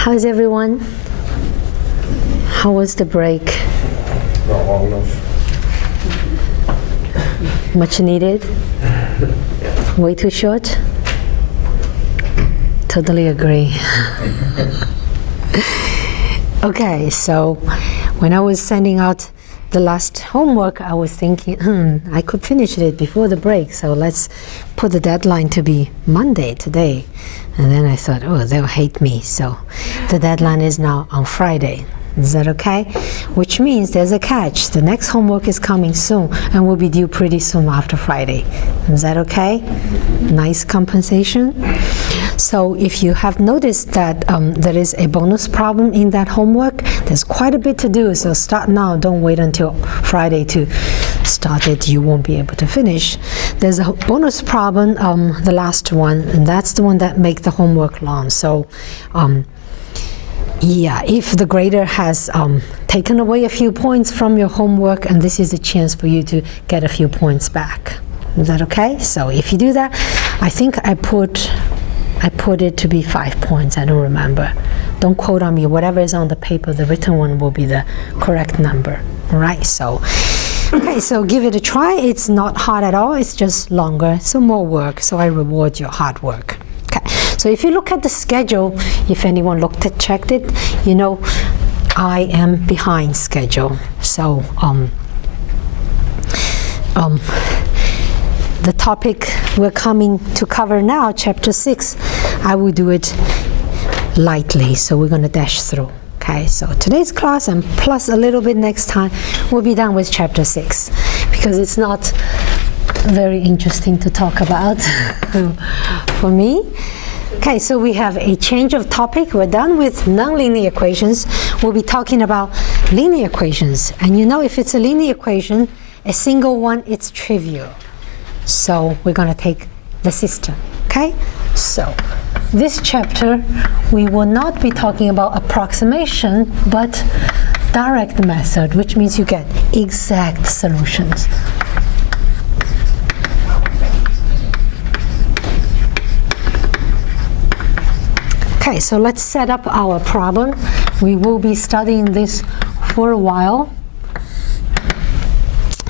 How's everyone? How was the break? Not long enough. Much needed? Way too short? Totally agree. Okay, so when I was sending out the last homework, I was thinking, I could finish it before the break, so let's put the deadline to be Monday today. And then I thought, oh, they'll hate me, so the deadline is now on Friday. Is that okay? Which means there's a catch. The next homework is coming soon and will be due pretty soon after Friday. Is that okay? Nice compensation. So if you have noticed that there is a bonus problem in that homework, there's quite a bit to do. So start now. Don't wait until Friday to start it. You won't be able to finish. There's a bonus problem, the last one, and that's the one that makes the homework long. So yeah, if the grader has taken away a few points from your homework, and this is a chance for you to get a few points back. Is that okay? So if you do that, I think I put it to be 5 points. I don't remember. Don't quote on me. Whatever is on the paper, the written one will be the correct number. All right, so okay, so give it a try. It's not hard at all. It's just longer, so more work. So I reward your hard work. Okay, so if you look at the schedule, if anyone checked it, you know I am behind schedule. So the topic we're coming to cover now, chapter 6, I will do it lightly, so we're going to dash through. Okay, so today's class and plus a little bit next time, we'll be done with chapter 6 because it's not very interesting to talk about for me. Okay, so we have a change of topic. We're done with nonlinear equations. We'll be talking about linear equations. And you know, if it's a linear equation, a single one, it's trivial. So we're going to take the system. Okay, so this chapter, we will not be talking about approximation, but direct method, which means you get exact solutions. Okay, so let's set up our problem. We will be studying this for a while.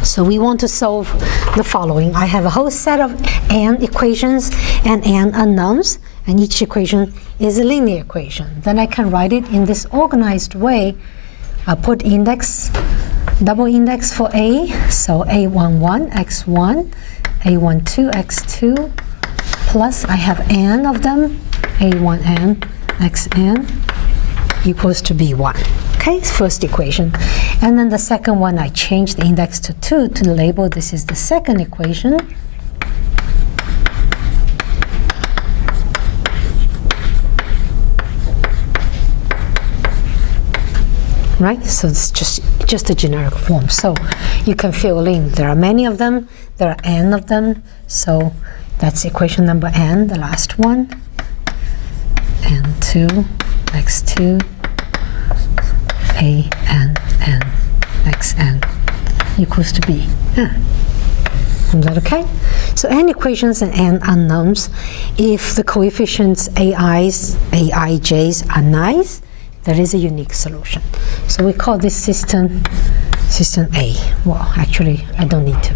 So we want to solve the following. I have a whole set of n equations and n unknowns, and each equation is a linear equation. Then I can write it in this organized way. I'll put index, double index for a, so a11, x1, a12, x2, plus I have n of them, a1n, xn equals to b1. Okay, first equation. And then the second one, I change the index to 2 to label this is the second equation. Right, so it's just a generic form. So you can fill in. There are many of them. There are n of them. So that's equation number n, the last one. n2, x2, a n n xn equals to b. Is that okay? So n equations and n unknowns, if the coefficients ai's, aij's are nice, there is a unique solution. So we call this system A. Well, actually, I don't need to.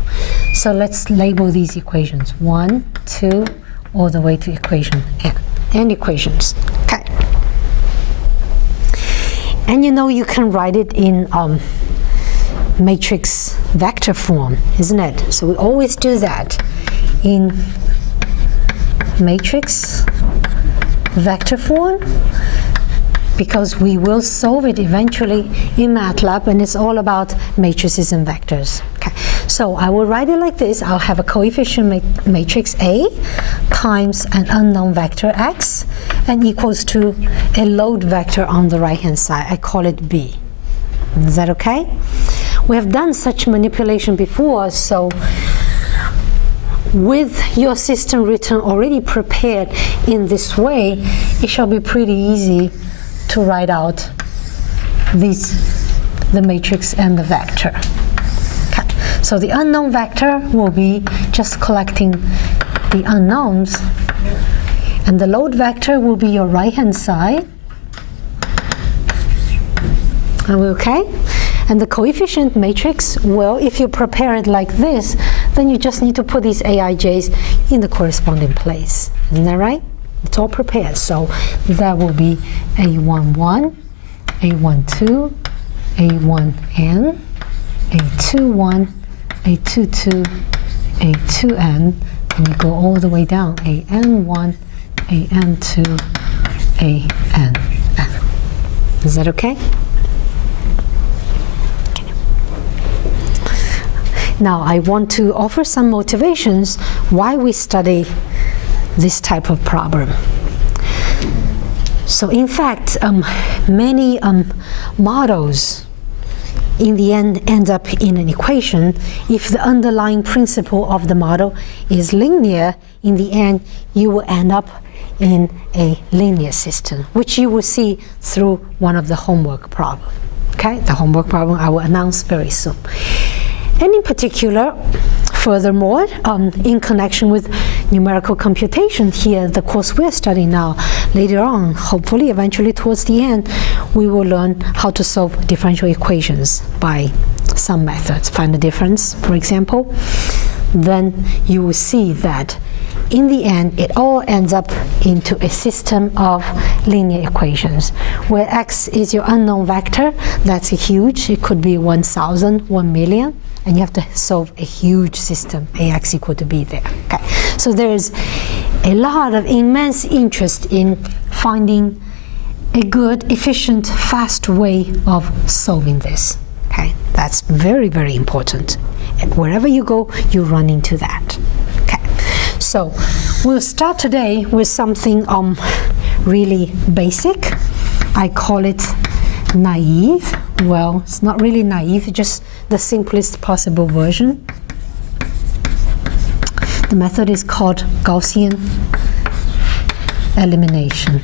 So let's label these equations 1, 2, all the way to equation n. N equations. Okay. And you know you can write it in matrix vector form, isn't it? So we always do that in matrix vector form because we will solve it eventually in MATLAB, and it's all about matrices and vectors. Okay. So I will write it like this. I'll have a coefficient matrix A times an unknown vector x and equals to a load vector on the right-hand side. I call it B. Is that okay? We have done such manipulation before, so with your system written already prepared in this way, it shall be pretty easy to write out the matrix and the vector. Okay. So the unknown vector will be just collecting the unknowns, and the load vector will be your right-hand side, Are we okay? And the coefficient matrix, well, if you prepare it like this, then you just need to put these aij's in the corresponding place. Isn't that right? It's all prepared. So that will be A11, A12, A1n, A21, A22, A2n, and you go all the way down, AN1, AN2, ANn. Is that okay? Now I want to offer some motivations why we study this type of problem. So in fact, many models in the end up in an equation. If the underlying principle of the model is linear, in the end you will end up in a linear system, which you will see through one of the homework problems. Okay, the homework problem I will announce very soon. And in particular, furthermore, in connection with numerical computation here, the course we're studying now, later on, hopefully eventually towards the end, we will learn how to solve differential equations by some methods. Find the difference, for example. Then you will see that in the end, it all ends up into a system of linear equations, where x is your unknown vector. That's huge. It could be 1,000, 1 million. And you have to solve a huge system, ax equal to b there. Okay, so there is a lot of immense interest in finding a good, efficient, fast way of solving this. Okay, that's very, very important. And wherever you go, you run into that. Okay, so we'll start today with something really basic. I call it naive. Well, it's not really naive, just the simplest possible version. The method is called Gaussian elimination.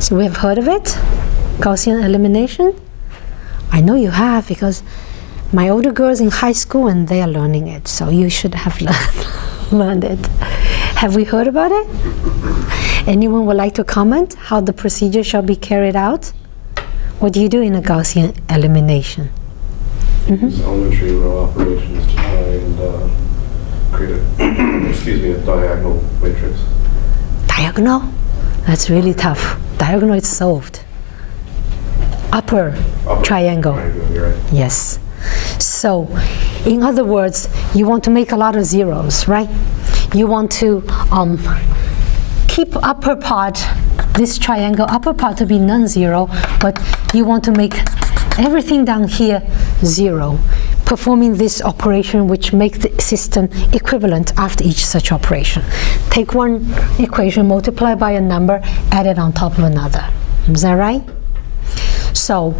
So we have heard of it, Gaussian elimination. I know you have, because my older girls in high school and they are learning it, so you should have learned it. Have we heard about it? Anyone would like to comment how the procedure shall be carried out? What do you do in a Gaussian elimination? Use elementary row operations to try and create a, a diagonal matrix. Diagonal? That's really tough. Diagonal is solved. Upper triangle. You're right. Yes. So, in other words, you want to make a lot of zeros, right? You want to keep upper part, this triangle upper part to be non-zero, but you want to make everything down here 0, performing this operation which makes the system equivalent after each such operation. Take one equation, multiply by a number, add it on top of another. Is that right? So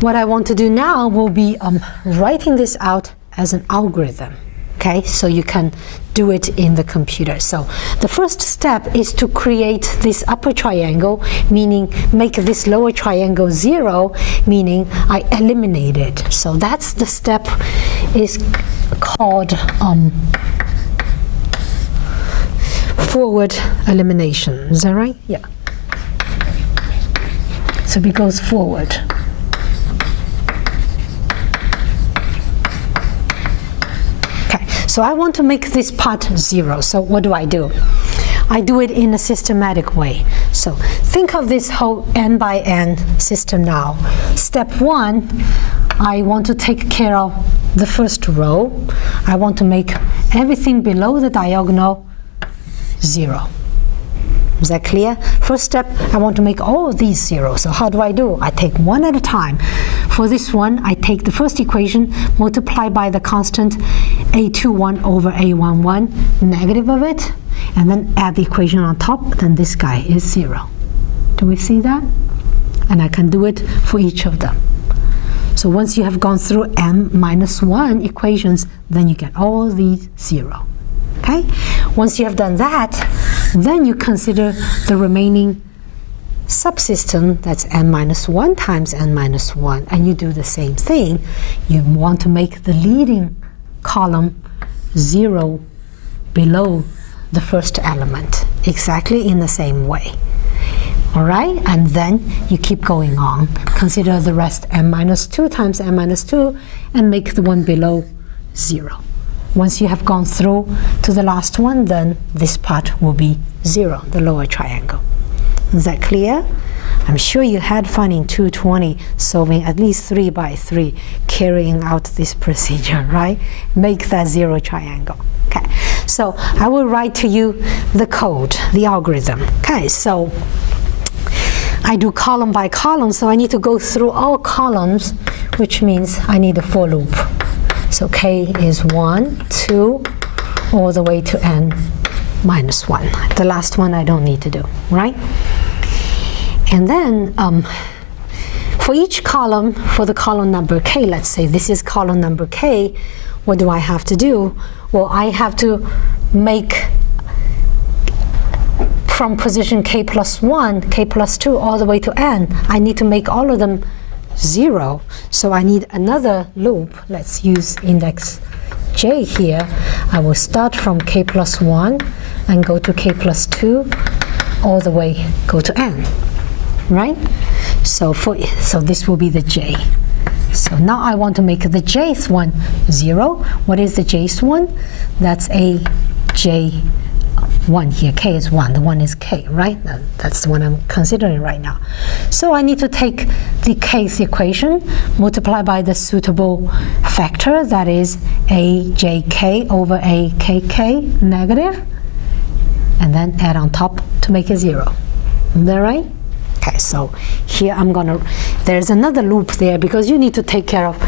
what I want to do now will be writing this out as an algorithm. Okay, so you can do it in the computer. So the first step is to create this upper triangle, meaning make this lower triangle 0, meaning I eliminate it. So that's the step is called forward elimination. Is that right? Yeah. So it goes forward. So I want to make this part 0. So what do? I do it in a systematic way. So think of this whole n by n system now. Step 1, I want to take care of the first row. I want to make everything below the diagonal 0. Is that clear? First step, I want to make all of these 0. So how do? I take one at a time. For this one, I take the first equation, multiply by the constant a21 over a11, negative of it, and then add the equation on top, then this guy is 0. Do we see that? And I can do it for each of them. So once you have gone through m minus 1 equations, then you get all these 0. Okay? Once you have done that, then you consider the remaining subsystem, that's n minus 1 times n minus 1, and you do the same thing. You want to make the leading column 0 below the first element, exactly in the same way. All right, and then you keep going on. Consider the rest n minus 2 times n minus 2 and make the one below 0. Once you have gone through to the last one, then this part will be 0, the lower triangle. Is that clear? I'm sure you had fun in 220 solving at least 3 by 3, carrying out this procedure, right? Make that 0 triangle. Okay, so I will write to you the code, the algorithm. Okay, so I do column by column, so I need to go through all columns, which means I need a for loop. So k is 1, 2, all the way to n minus 1. The last one I don't need to do, right? And then for each column, for the column number k, let's say this is column number k, what do I have to do? Well, I have to make from position k plus 1, k plus 2, all the way to n. I need to make all of them 0. So I need another loop. Let's use index j here. I will start from k plus 1 and go to k plus 2, all the way go to n, right? So this will be the j. So now I want to make the jth one 0. What is the jth one? That's a j1 here. K is 1. The 1 is k, right? That's the one I'm considering right now. So I need to take the kth equation, multiply by the suitable factor, that is ajk over akk negative, and then add on top to make it 0. Is that right? Okay, so here there's another loop there because you need to take care of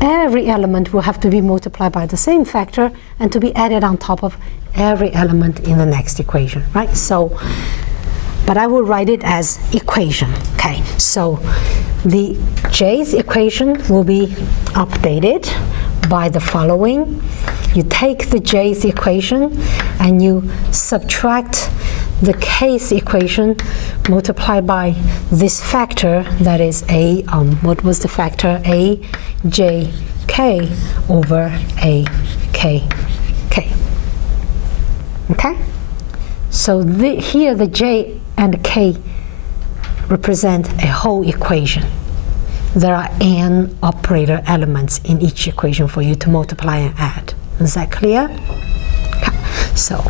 every element will have to be multiplied by the same factor and to be added on top of every element in the next equation, right? So, but I will write it as equation, okay? So the j's equation will be updated by the following. You take the j's equation and you subtract the k's equation multiplied by this factor, that is what was the factor? ajk over akk. Okay? So here the j and k represent a whole equation. There are n operator elements in each equation for you to multiply and add. Is that clear? Okay. So,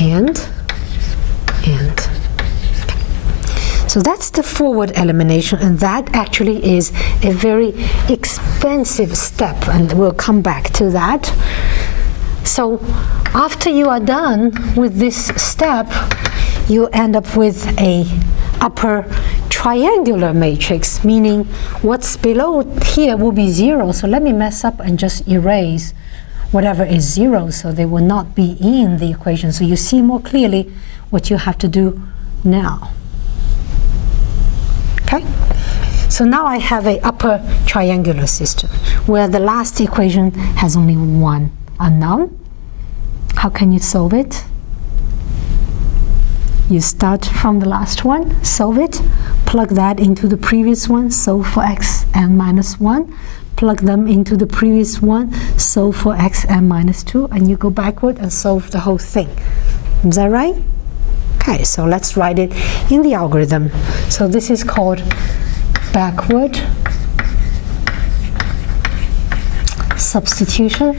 and. Okay. So that's the forward elimination, and that actually is a very expensive step, and we'll come back to that. So after you are done with this step, you end up with a upper triangular matrix, meaning what's below here will be 0. So let me mess up and just erase whatever is 0, so they will not be in the equation. So you see more clearly what you have to do now. Okay? So now I have an upper triangular system where the last equation has only one unknown. How can you solve it? You start from the last one, solve it, plug that into the previous one, solve for x n minus 1, plug them into the previous one, solve for x n minus 2, and you go backward and solve the whole thing. Is that right? Okay, so let's write it in the algorithm. So this is called backward substitution.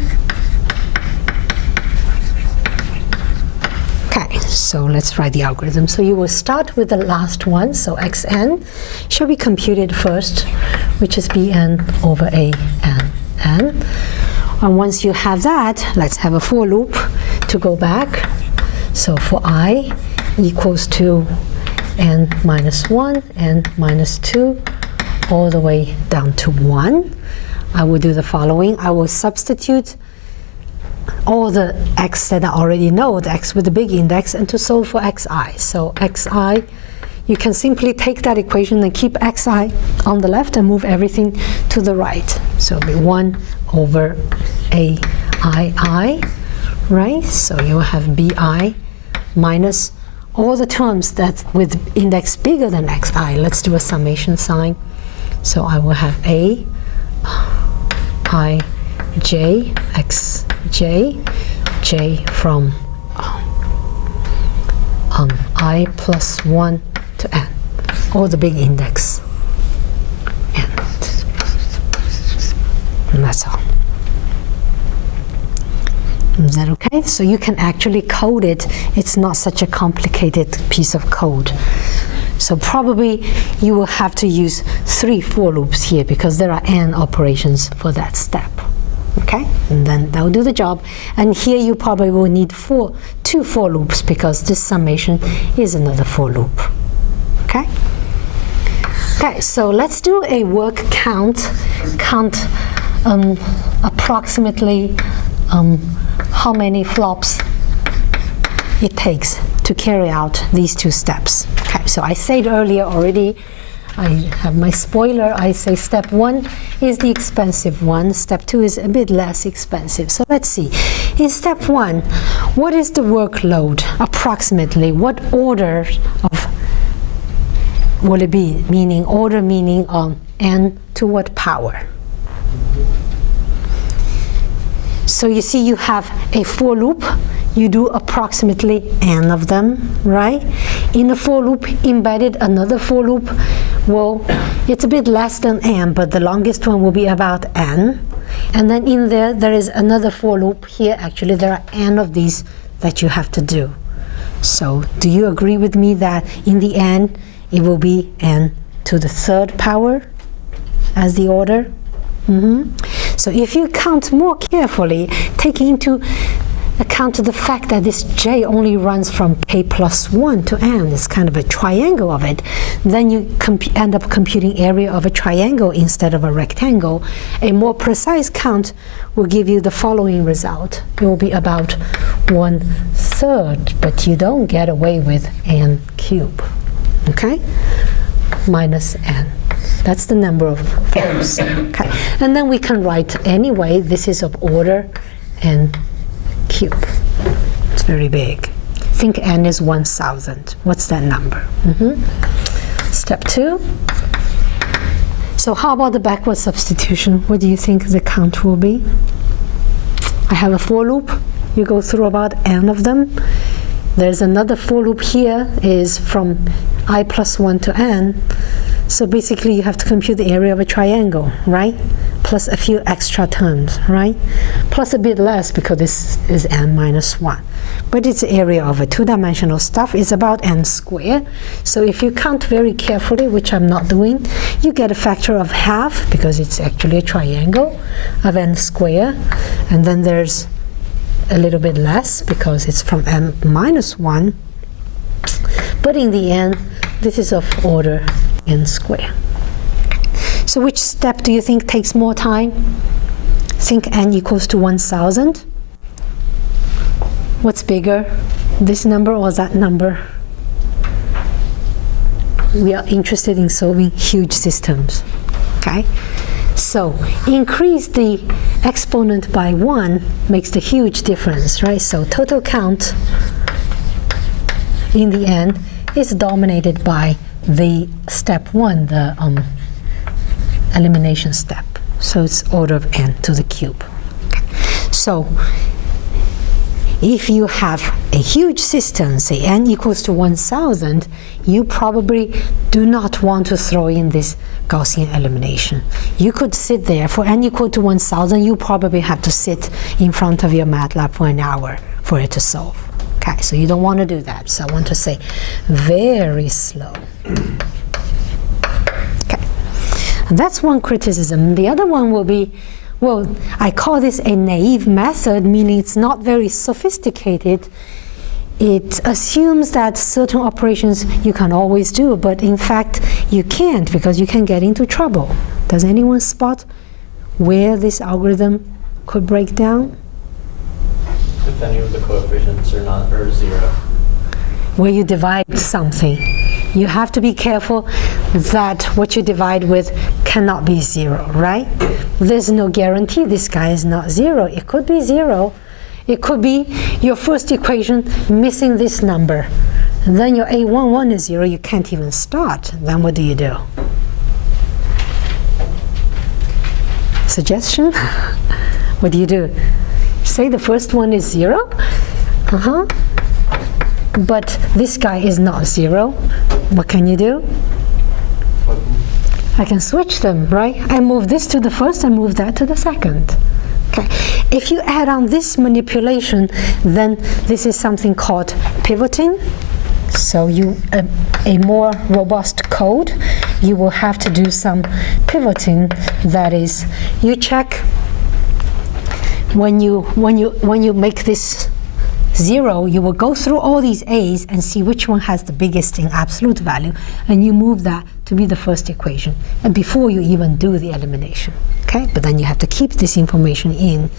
Okay, so let's write the algorithm. So you will start with the last one, so xn shall be computed first, which is bn over a n n. And once you have that, let's have a for loop to go back. So for I equals to n minus 1, n minus 2, all the way down to 1. I will do the following. I will substitute all the x that I already know, the x with the big index, and to solve for xi. So xi, you can simply take that equation and keep xi on the left and move everything to the right. So it'll be 1 over aii, right? So you have bi minus all the terms that with index bigger than xi. Let's do a summation sign. So I will have a I j x j j from I plus 1 to n, or the big index n. And that's all. Is that okay? So you can actually code it. It's not such a complicated piece of code. So probably you will have to use 3 for loops here because there are n operations for that step. Okay, and then that will do the job. And here you probably will need 2 for loops because this summation is another for loop. Okay. Okay, so let's do a work count. Approximately how many flops it takes to carry out these 2 steps. Okay, so I said earlier already, I have my spoiler, I say step 1 is the expensive one, step 2 is a bit less expensive. So let's see. In step 1, what is the workload approximately? What order of will it be? Meaning order meaning n to what power? So you see you have a for loop, you do approximately n of them, right? In the for loop, embedded another for loop. Well, it's a bit less than n, but the longest one will be about n. And then in there is another for loop. Here, actually, there are n of these that you have to do. So do you agree with me that in the end, it will be n to the 3rd power as the order? So if you count more carefully, taking into account the fact that this j only runs from k plus 1 to n, it's kind of a triangle of it, then you end up computing area of a triangle instead of a rectangle. A more precise count will give you the following result. It will be about 1/3, but you don't get away with n cubed, okay? Minus n. That's the number of flops. Okay. And then we can write anyway, this is of order n cube. It's very big. Think n is 1,000. What's that number? Step 2. So how about the backward substitution? What do you think the count will be? I have a for loop. You go through about n of them. There's another for loop here is from I plus 1 to n. So basically you have to compute the area of a triangle, right? Plus a few extra terms, right? Plus a bit less because this is n minus 1. But its area of a 2-dimensional stuff is about n squared. So if you count very carefully, which I'm not doing, you get a factor of half because it's actually a triangle of n squared. And then there's a little bit less because it's from n minus 1. But in the end, this is of order n squared. So which step do you think takes more time? Think n equals to 1,000. What's bigger, this number or that number? We are interested in solving huge systems, okay? So increase the exponent by 1 makes the huge difference, right? So total count in the end is dominated by the step 1, the elimination step. So it's order of n to the cube. Okay. So if you have a huge system, say n equals to 1,000, you probably do not want to throw in this Gaussian elimination. You could sit there for n equal to 1,000, you probably have to sit in front of your MATLAB for an hour for it to solve. Okay, so you don't want to do that. So I want to say very slow. Okay, and that's one criticism. The other one will be, well, I call this a naive method, meaning it's not very sophisticated. It assumes that certain operations you can always do, but in fact you can't because you can get into trouble. Does anyone spot where this algorithm could break down? If any of the coefficients are not or 0. Where you divide something, you have to be careful that what you divide with cannot be 0, right? There's no guarantee this guy is not 0. It could be 0. It could be your first equation missing this number. And then your A11 is 0. You can't even start. Then what do you do? Suggestion? What do you do? Say the first one is 0. But this guy is not 0. What can you do? I can switch them, right? I move this to the first and move that to the second. Okay. If you add on this manipulation, then this is something called pivoting. So a more robust code, you will have to do some pivoting. That is, you check when you make this 0, you will go through all these A's and see which one has the biggest in absolute value, and you move that to be the first equation, and before you even do the elimination. Okay, but then you have to keep this information in,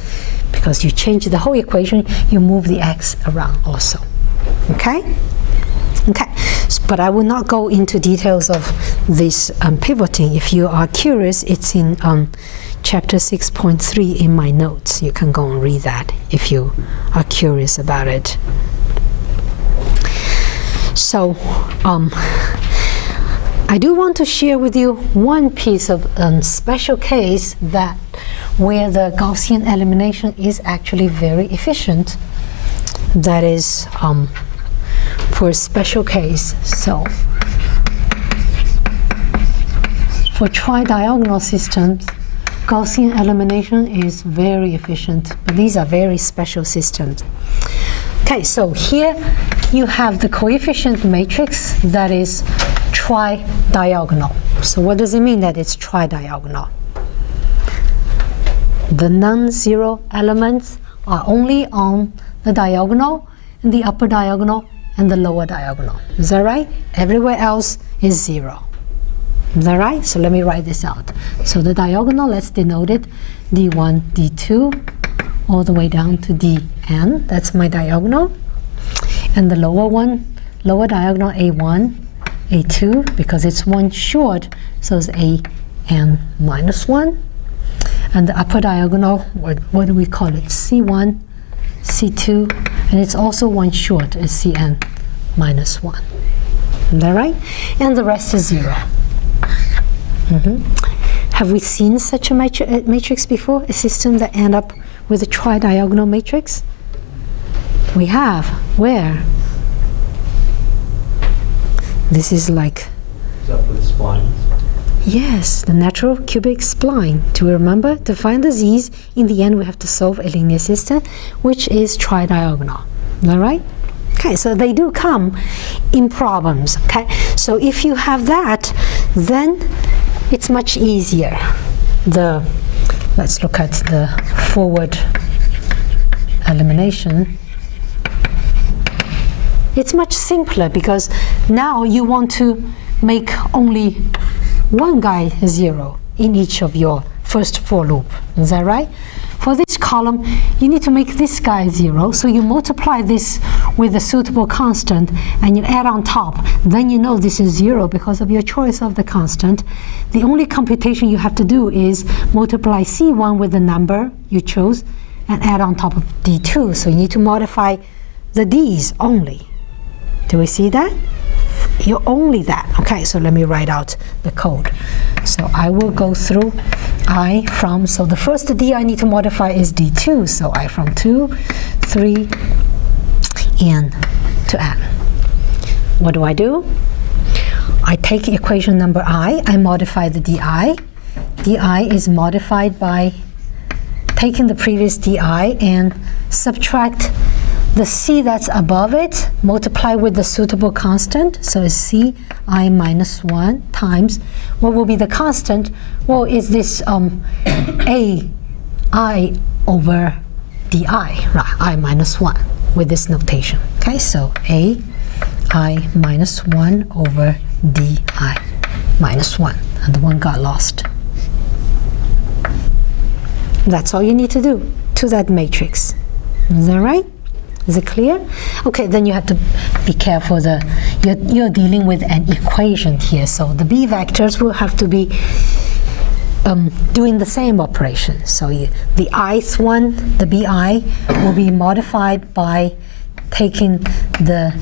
because you change the whole equation, you move the x around also. Okay? Okay, but I will not go into details of this pivoting. If you are curious, it's in chapter 6.3 in my notes. You can go and read that if you are curious about it. So, I do want to share with you one piece of special case that where the Gaussian elimination is actually very efficient. That is for a special case. So, for tridiagonal systems, Gaussian elimination is very efficient, but these are very special systems. Okay, so here you have the coefficient matrix that is tridiagonal. So what does it mean that it's tridiagonal? The non-zero elements are only on the diagonal, and the upper diagonal, and the lower diagonal. Is that right? Everywhere else is 0. Is that right? So let me write this out. So the diagonal, let's denote it D1, D2, all the way down to Dn. That's my diagonal. And the lower one, lower diagonal A1, A2, because it's one short, so it's An minus 1. And the upper diagonal, what do we call it? C1, C2, and it's also one short, it's Cn minus 1. Is that right? And the rest is 0. Have we seen such a matrix before? A system that ends up with a tridiagonal matrix? We have. Where? This is like... Is that for the splines? Yes, the natural cubic spline. Do we remember? To find the z's, in the end we have to solve a linear system, which is tridiagonal. Is that right? Okay, so they do come in problems. Okay, so if you have that, then it's much easier. Let's look at the forward elimination. It's much simpler because now you want to make only one guy 0 in each of your first for loop. Is that right? For this column, you need to make this guy 0, so you multiply this with a suitable constant and you add on top. Then you know this is 0 because of your choice of the constant. The only computation you have to do is multiply C1 with the number you chose and add on top of D2. So you need to modify the D's only. Do we see that? You're only that. Okay, so let me write out the code. So I will go through I from, so the first D I need to modify is D2. So I from 2, 3, and to n. What do? I take equation number I modify the DI. DI is modified by taking the previous DI and subtract the C that's above it, multiply with the suitable constant, so it's Ci minus 1 times, what will be the constant? Well, is this AI over DI, right, I minus 1, with this notation. Okay, so AI minus 1 over DI minus 1, and the 1 got lost. That's all you need to do to that matrix. Is that right? Is it clear? Okay, then you have to be careful. You're dealing with an equation here, so the b vectors will have to be doing the same operation. So the ith one, the bi, will be modified by taking the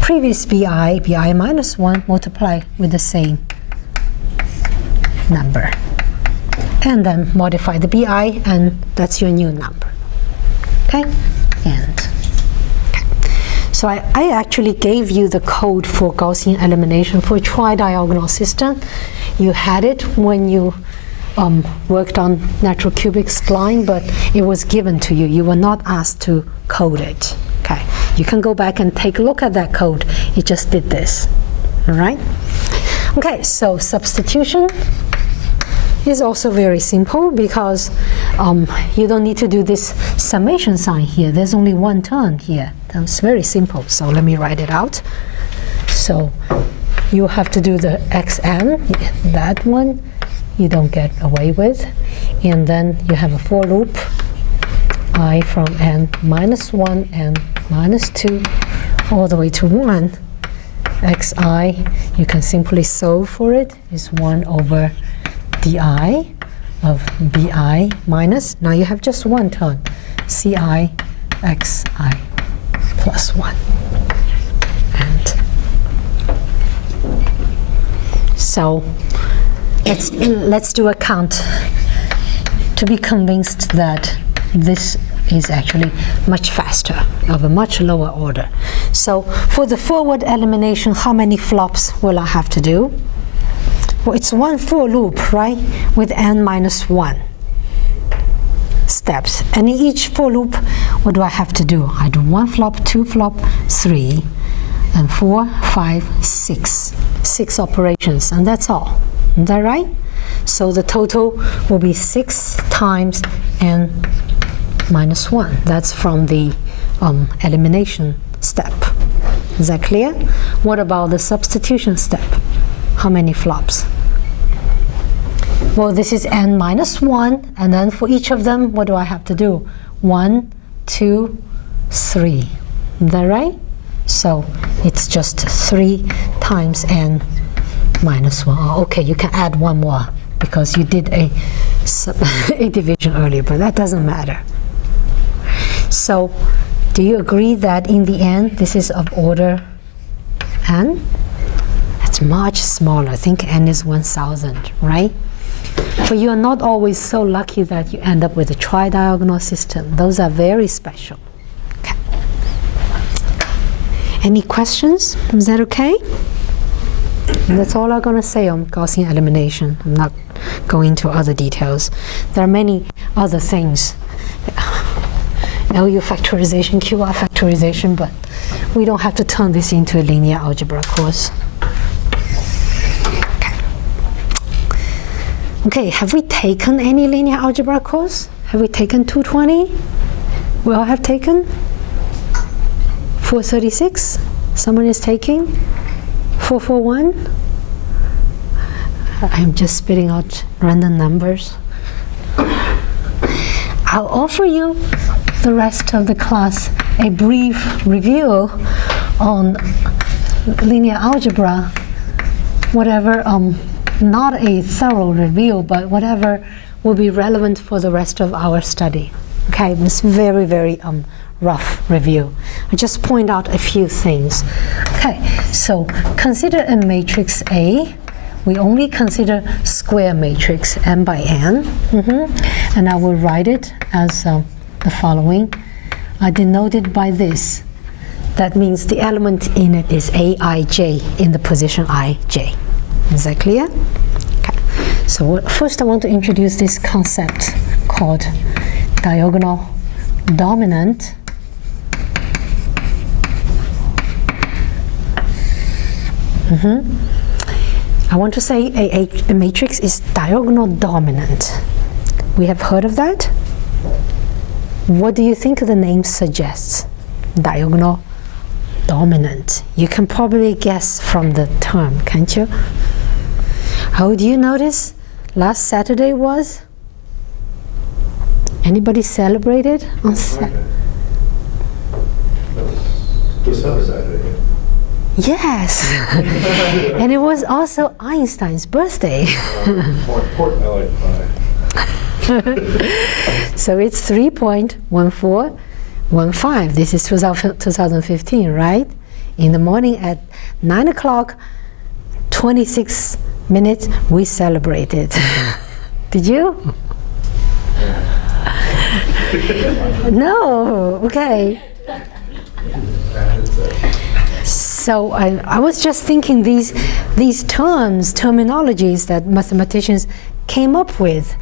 previous bi minus 1, multiply with the same number. And then modify the bi, and that's your new number. Okay? And So I actually gave you the code for Gaussian elimination for tridiagonal system. You had it when you worked on natural cubic spline, but it was given to you. You were not asked to code it. Okay, you can go back and take a look at that code. It just did this. All right. Okay, so substitution is also very simple because you don't need to do this summation sign here. There's only one term here. That's very simple. So let me write it out. So you have to do the xn, that one you don't get away with. And then you have a for loop, I from n minus 1 and minus 2 all the way to 1. xi, you can simply solve for it, is 1 over di of bi minus, now you have just one term, ci xi plus 1. And so let's do a count to be convinced that this is actually much faster, of a much lower order. So for the forward elimination, how many flops will I have to do? Well, it's one for loop, right, with n minus 1 steps. And in each for loop, what do I have to do? I do 1 flop, 2 flop, 3, and 4, 5, 6. 6 operations, and that's all. Is that right? So the total will be 6 times n minus 1. That's from the elimination step. Is that clear? What about the substitution step? How many flops? Well, this is n minus 1, and then for each of them, what do I have to do? 1, 2, 3. Is that right? So it's just 3 times n minus 1. Oh, okay, you can add one more because you did a division earlier, but that doesn't matter. So do you agree that in the end, this is of order n? It's much smaller. I think n is 1,000, right? But you are not always so lucky that you end up with a tridiagonal system. Those are very special. Okay. Any questions? Is that okay? And that's all I'm going to say on Gaussian elimination. I'm not going into other details. There are many other things. LU factorization, QR factorization, but we don't have to turn this into a linear algebra course. Okay, have we taken any linear algebra course? Have we taken 220? We all have taken? 436? Someone is taking? 441? I'm just spitting out random numbers. I'll offer you the rest of the class a brief review on linear algebra, whatever, not a thorough review, but whatever will be relevant for the rest of our study. Okay, it's very, very rough review. I just point out a few things. Okay, so consider a matrix A. We only consider square matrix m by n, and I will write it as the following. I denote it by this. That means the element in it is aij in the position ij. Is that clear? Okay. So first I want to introduce this concept called diagonal dominant. I want to say a matrix is diagonal dominant. We have heard of that? What do you think the name suggests? Diagonal dominant. You can probably guess from the term, can't you? How do you notice last Saturday was? Anybody celebrated on Saturday? Saturday. Yes. And it was also Einstein's birthday. Important, I like pie. So it's 3.1415. This is 2015, right? In the morning at 9 o'clock, 26 minutes, we celebrated. Did you? No, okay. So I was just thinking these terminologies that mathematicians came up with.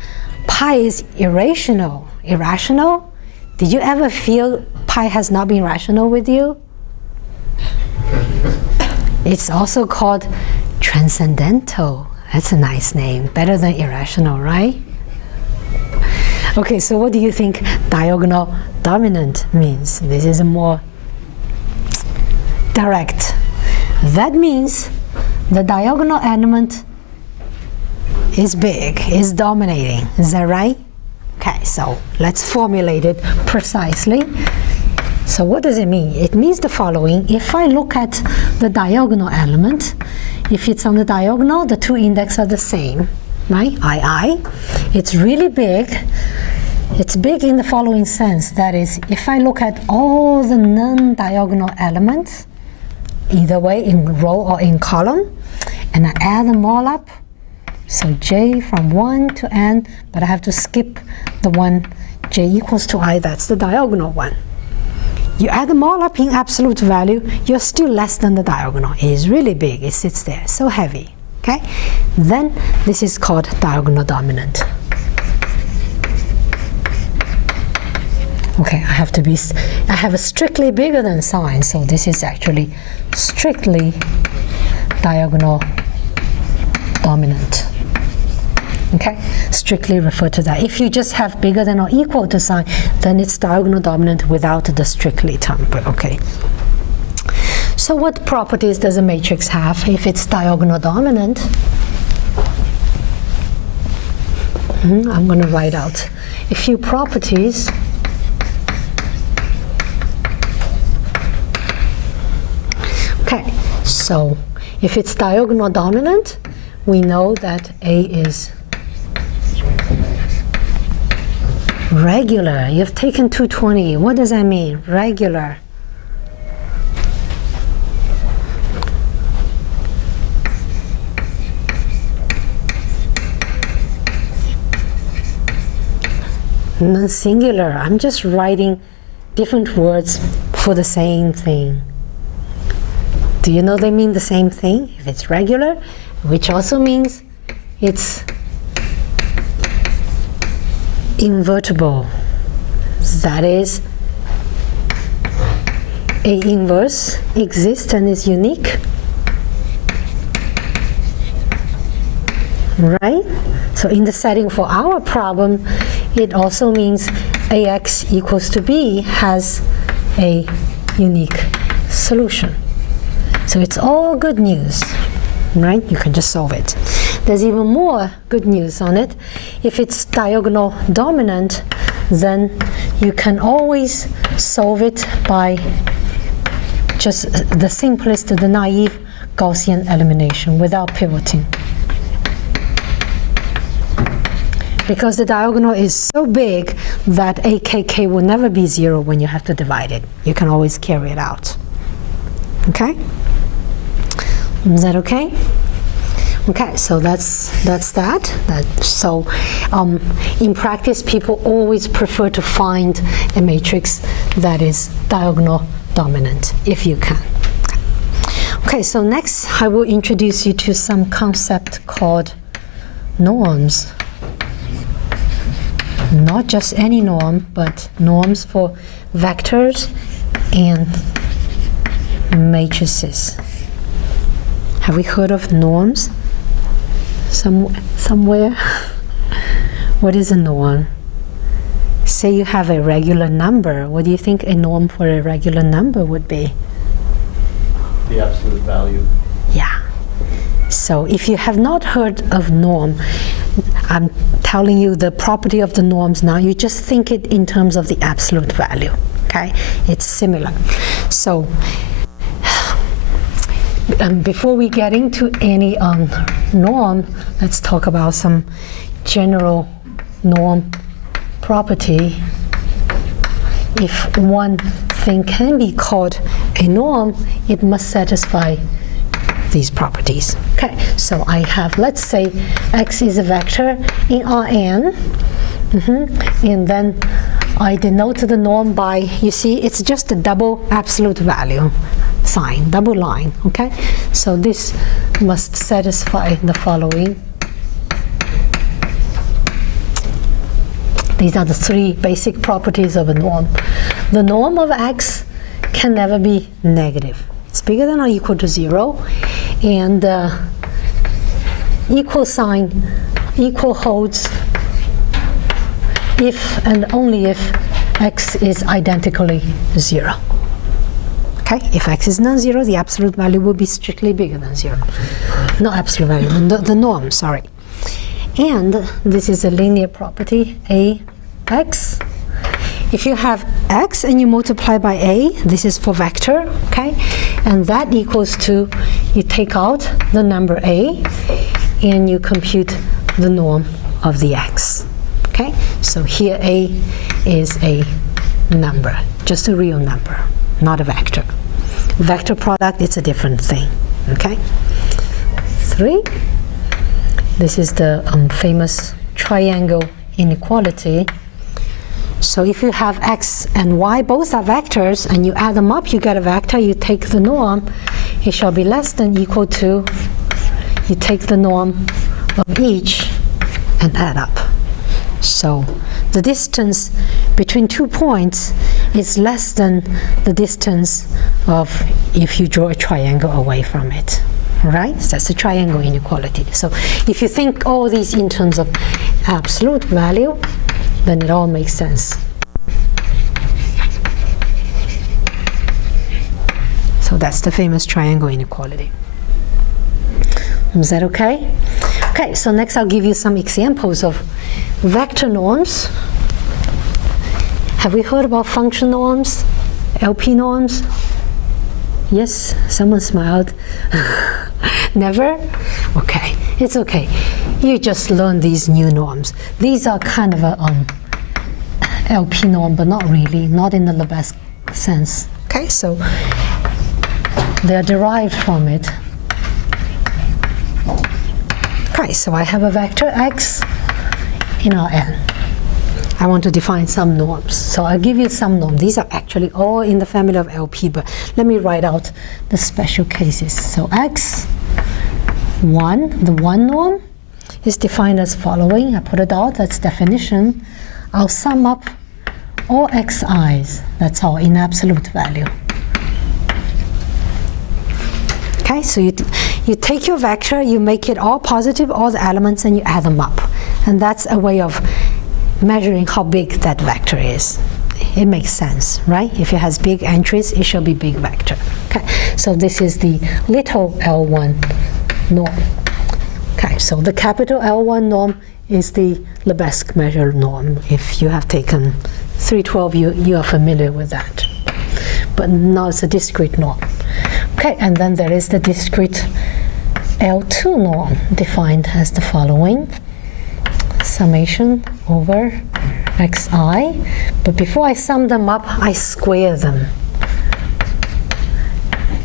Pi is irrational. Irrational? Did you ever feel pi has not been rational with you? It's also called transcendental. That's a nice name. Better than irrational, right? Okay, so what do you think diagonal dominant means? This is more direct. That means the diagonal element is big, is dominating. Is that right? Okay, so let's formulate it precisely. So what does it mean? It means the following. If I look at the diagonal element, if it's on the diagonal, the two indexes are the same, right? II. It's really big. It's big in the following sense. That is, if I look at all the non-diagonal elements, either way, in row or in column, and I add them all up, so j from 1 to n, but I have to skip the one j equals to I, that's the diagonal one. You add them all up in absolute value, you're still less than the diagonal. It is really big, it sits there, so heavy, okay? Then this is called diagonal dominant. Okay, I have a strictly bigger than sign, so this is actually strictly diagonal dominant. Okay, strictly refer to that. If you just have bigger than or equal to sign, then it's diagonal dominant without the strictly term, but okay. So what properties does a matrix have if it's diagonal dominant? I'm going to write out a few properties. Okay, so if it's diagonal dominant, we know that A is regular. You've taken 220. What does that mean? Regular. Non-singular. I'm just writing different words for the same thing. Do you know they mean the same thing? If it's regular, which also means it's invertible. That is, A inverse exists and is unique. Right? So in the setting for our problem, it also means AX equals to B has a unique solution. So it's all good news, right? You can just solve it. There's even more good news on it. If it's diagonal dominant, then you can always solve it by just the simplest, the naive Gaussian elimination without pivoting. Because the diagonal is so big that AKK will never be 0 when you have to divide it. You can always carry it out. Okay? Is that okay? Okay, so that's that. So in practice, people always prefer to find a matrix that is diagonal dominant, if you can. Okay, so next I will introduce you to some concept called norms. Not just any norm, but norms for vectors and matrices. Have we heard of norms somewhere? What is a norm? Say you have a regular number. What do you think a norm for a regular number would be? The absolute value. Yeah. So if you have not heard of norm, I'm telling you the property of the norms now. You just think it in terms of the absolute value. Okay? It's similar. So before we get into any norm, let's talk about some general norm property. If one thing can be called a norm, it must satisfy these properties. Okay, so I have, let's say, x is a vector in Rn, and then I denote the norm by, you see, it's just a double absolute value sign, double line, okay? So this must satisfy the following. These are the three basic properties of a norm. The norm of x can never be negative. It's bigger than or equal to 0, and equal sign, equal holds if and only if x is identically 0. Okay, if x is non-zero, the absolute value will be strictly bigger than 0. Not absolute value, the norm, sorry. And this is a linear property, ax. If you have x and you multiply by a, this is for vector, okay? And that equals to, you take out the number a and you compute the norm of the x, okay? So here a is a number, just a real number, not a vector. Vector product, it's a different thing, okay? 3. This is the famous triangle inequality. So if you have x and y, both are vectors, and you add them up, you get a vector, you take the norm, it shall be less than equal to, you take the norm of each and add up. So the distance between 2 points is less than the distance of if you draw a triangle away from it. Right? So that's a triangle inequality. So if you think all these in terms of absolute value, then it all makes sense. So that's the famous triangle inequality. Is that okay? Okay, so next I'll give you some examples of vector norms. Have we heard about function norms? LP norms? Yes, someone smiled. Never? Okay, it's okay. You just learn these new norms. These are kind of a LP norm, but not really, not in the Lebesgue sense. Okay, so they are derived from it. Okay, so I have a vector x in Rn. I want to define some norms. So I'll give you some norms. These are actually all in the family of LP, but let me write out the special cases. So x1, the 1 norm, is defined as following. I put it out, that's definition. I'll sum up all xi's, that's all, in absolute value. Okay, so you take your vector, you make it all positive, all the elements, and you add them up. And that's a way of measuring how big that vector is. It makes sense, right? If it has big entries, it shall be big vector. Okay, so this is the little L1 norm. Okay, so the capital L1 norm is the Lebesgue measure norm. If you have taken 312, you are familiar with that. But now it's a discrete norm. Okay, and then there is the discrete L2 norm, defined as the following. Summation over xi, but before I sum them up, I square them.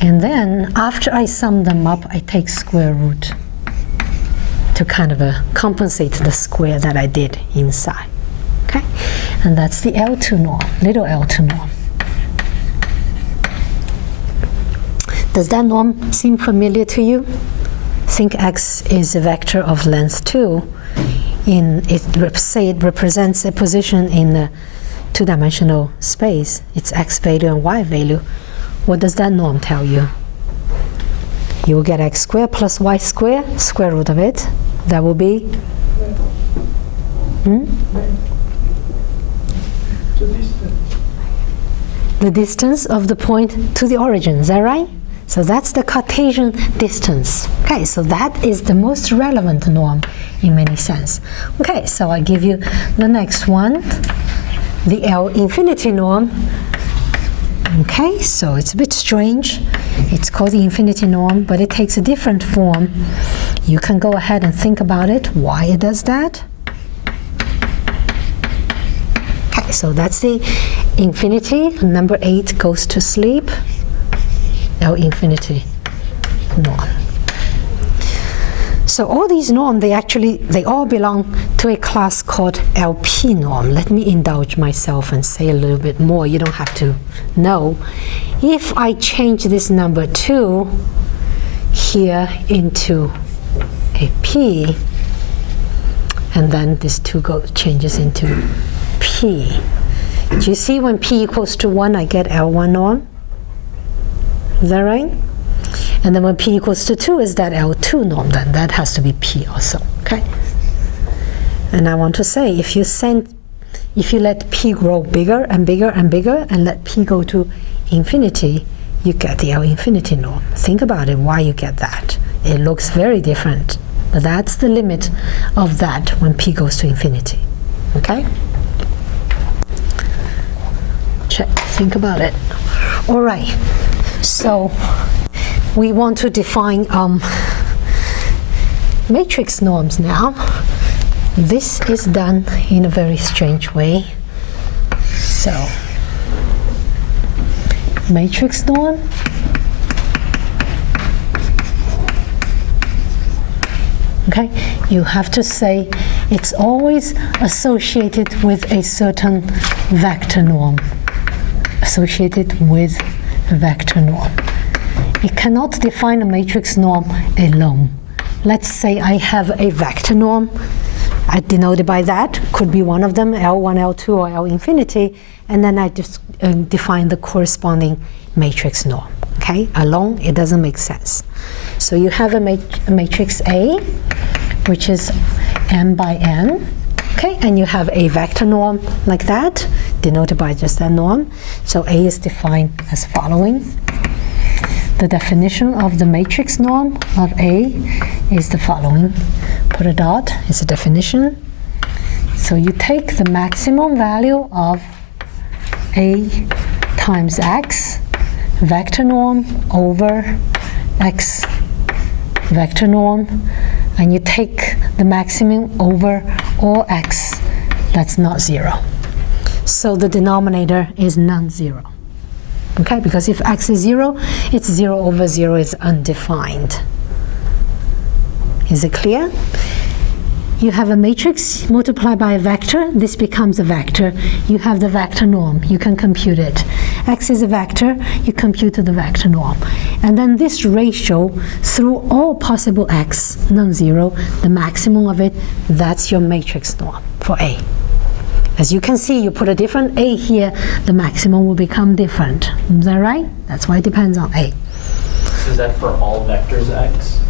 And then after I sum them up, I take square root to kind of compensate the square that I did inside. Okay, and that's the L2 norm, little L2 norm. Does that norm seem familiar to you? Think x is a vector of length 2. Say it represents a position in a two-dimensional space. It's x value and y value. What does that norm tell you? You will get x squared plus y squared, square root of it. That will be? The distance of the point to the origin, is that right? So that's the Cartesian distance. Okay, so that is the most relevant norm in many sense. Okay, so I give you the next one, the L infinity norm. Okay, so it's a bit strange. It's called the infinity norm, but it takes a different form. You can go ahead and think about it, why it does that. Okay, so that's the infinity. Number 8 goes to sleep. L infinity norm. So all these norms, they all belong to a class called LP norm. Let me indulge myself and say a little bit more. You don't have to know. If I change this number 2 here into a P, and then this 2 changes into P. Do you see when P equals to 1, I get L1 norm? Is that right? And then when P equals to 2 is that L2 norm, then that has to be P also, okay? And I want to say, if you let P grow bigger and bigger and bigger and let P go to infinity, you get the L infinity norm. Think about it, why you get that. It looks very different, but that's the limit of that when P goes to infinity, okay? Think about it. All right, so we want to define matrix norms now. This is done in a very strange way. So, matrix norm. Okay, you have to say it's always associated with a certain vector norm. Associated with a vector norm. It cannot define a matrix norm alone. Let's say I have a vector norm. I denote it by that. Could be one of them, L1, L2, or L infinity. And then I just define the corresponding matrix norm. Okay? Alone, it doesn't make sense. So you have a matrix A, which is m by n. Okay, and you have a vector norm like that, denoted by just that norm. So A is defined as following. The definition of the matrix norm of A is the following. Put a dot, it's a definition. So you take the maximum value of A times X, vector norm, over X vector norm, and you take the maximum over all X that's not 0. So the denominator is non-zero. Okay, because if X is 0, it's 0 over 0 is undefined. Is it clear? You have a matrix multiplied by a vector. This becomes a vector. You have the vector norm. You can compute it. X is a vector. You compute the vector norm. And then this ratio through all possible X, non-zero, the maximum of it, that's your matrix norm for A. As you can see, you put a different A here, the maximum will become different. Is that right? That's why it depends on A. Is that for all vectors X?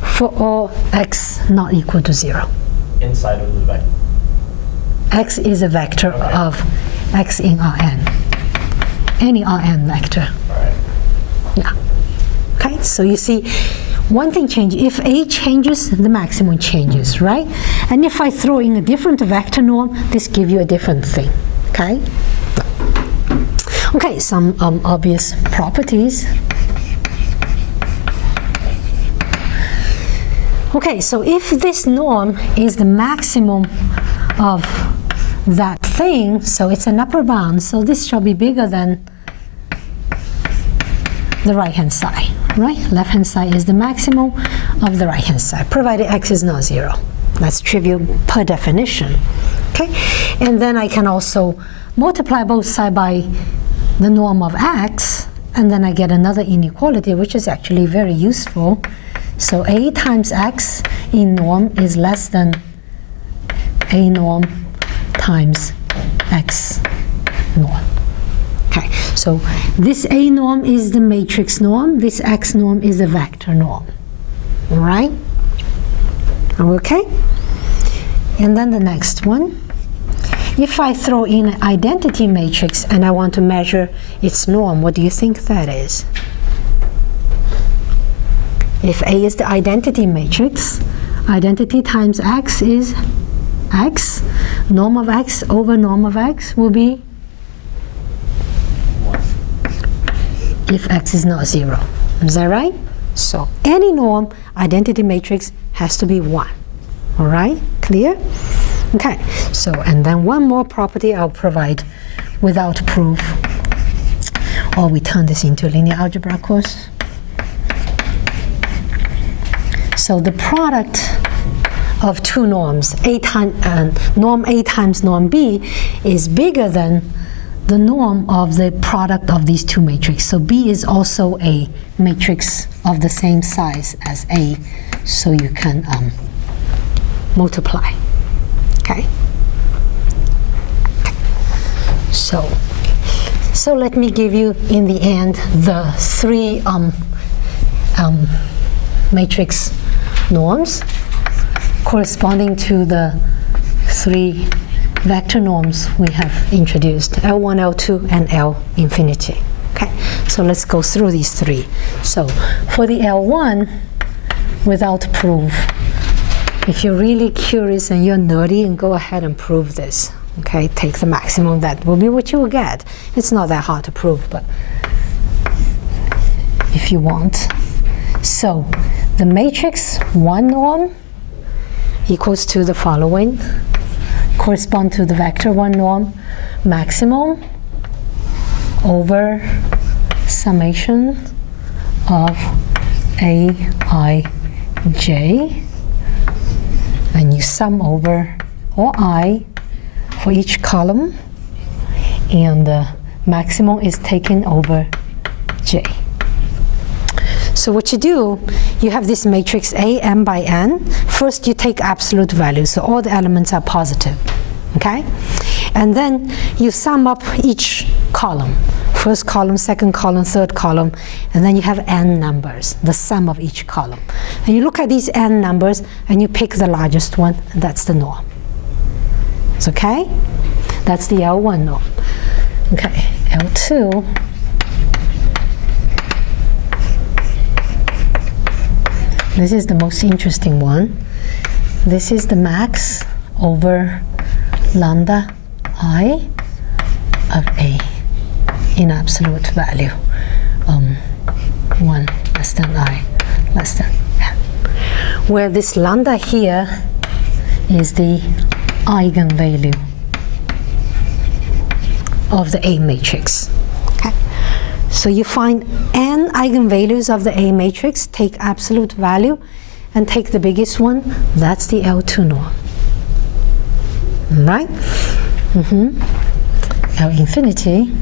For all X not equal to 0. Inside of the vector? X is a vector of X in Rn. Any Rn vector. All right. Yeah. Okay, so you see, one thing changes. If A changes, the maximum changes, right? And if I throw in a different vector norm, this gives you a different thing, okay? Okay, some obvious properties. Okay, so if this norm is the maximum of that thing, so it's an upper bound, so this shall be bigger than the right-hand side, right? Left-hand side is the maximum of the right-hand side, provided X is not 0. That's trivial per definition, okay? And then I can also multiply both sides by the norm of X, and then I get another inequality, which is actually very useful. So A times X in norm is less than A norm times X norm. Okay, so this A norm is the matrix norm, this X norm is the vector norm. All right? Okay? And then the next one. If I throw in an identity matrix and I want to measure its norm, what do you think that is? If A is the identity matrix, identity times X is X. Norm of X over norm of X will be 1. If X is not 0. Is that right? So any norm, identity matrix has to be 1. All right? Clear? Okay. So, and then one more property I'll provide without proof. Or we turn this into a linear algebra course. So the product of two norms, norm A times norm B, is bigger than the norm of the product of these two matrices. So B is also a matrix of the same size as A, so you can multiply. Okay. So let me give you, in the end, the three matrix norms corresponding to the three vector norms we have introduced, L1, L2, and L infinity. Okay, so let's go through these three. So for the L1, without proof, if you're really curious and you're nerdy, and go ahead and prove this. Okay, take the maximum, that will be what you will get. It's not that hard to prove, but if you want. So the matrix 1 norm equals to the following, correspond to the vector 1 norm, maximum over summation of Aij, and you sum over all I for each column, and the maximum is taken over J. So what you do, you have this matrix A, m by n. First you take absolute value, so all the elements are positive, okay? And then you sum up each column. First column, second column, third column, and then you have n numbers, the sum of each column. And you look at these n numbers, and you pick the largest one, and that's the norm. It's okay? That's the L1 norm. Okay, L2. This is the most interesting one. This is the max over lambda I of A in absolute value. 1 less than I less than n. Where this lambda here is the eigenvalue of the A matrix. Okay. So you find n eigenvalues of the A matrix, take absolute value, and take the biggest one. That's the L2 norm. Right? L infinity,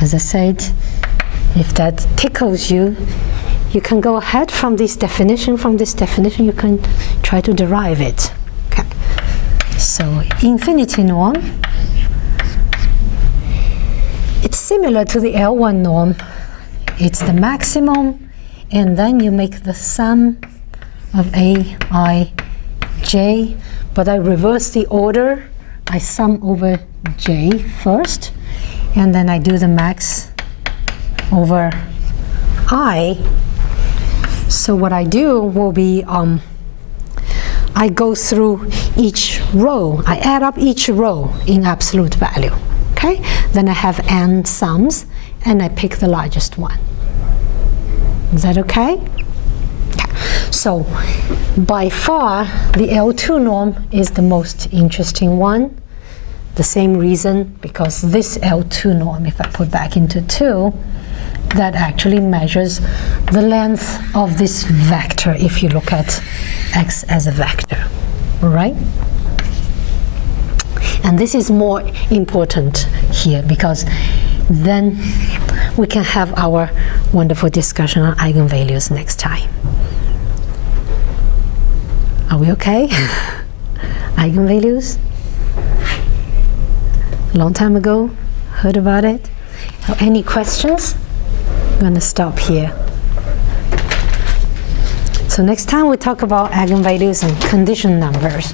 as I said, if that tickles you, you can go ahead from this definition. From this definition, you can try to derive it. Okay. So infinity norm, it's similar to the L1 norm. It's the maximum, and then you make the sum of Aij, but I reverse the order. I sum over J first, and then I do the max over I. So what I do will be, I go through each row. I add up each row in absolute value. Okay? Then I have n sums, and I pick the largest one. Is that okay? Okay. So by far, the L2 norm is the most interesting one. The same reason, because this L2 norm, if I put back into 2, that actually measures the length of this vector if you look at x as a vector, all right? And this is more important here, because then we can have our wonderful discussion on eigenvalues next time. Are we okay? Eigenvalues? A long time ago, heard about it? Any questions? I'm going to stop here. So next time we talk about eigenvalues and condition numbers.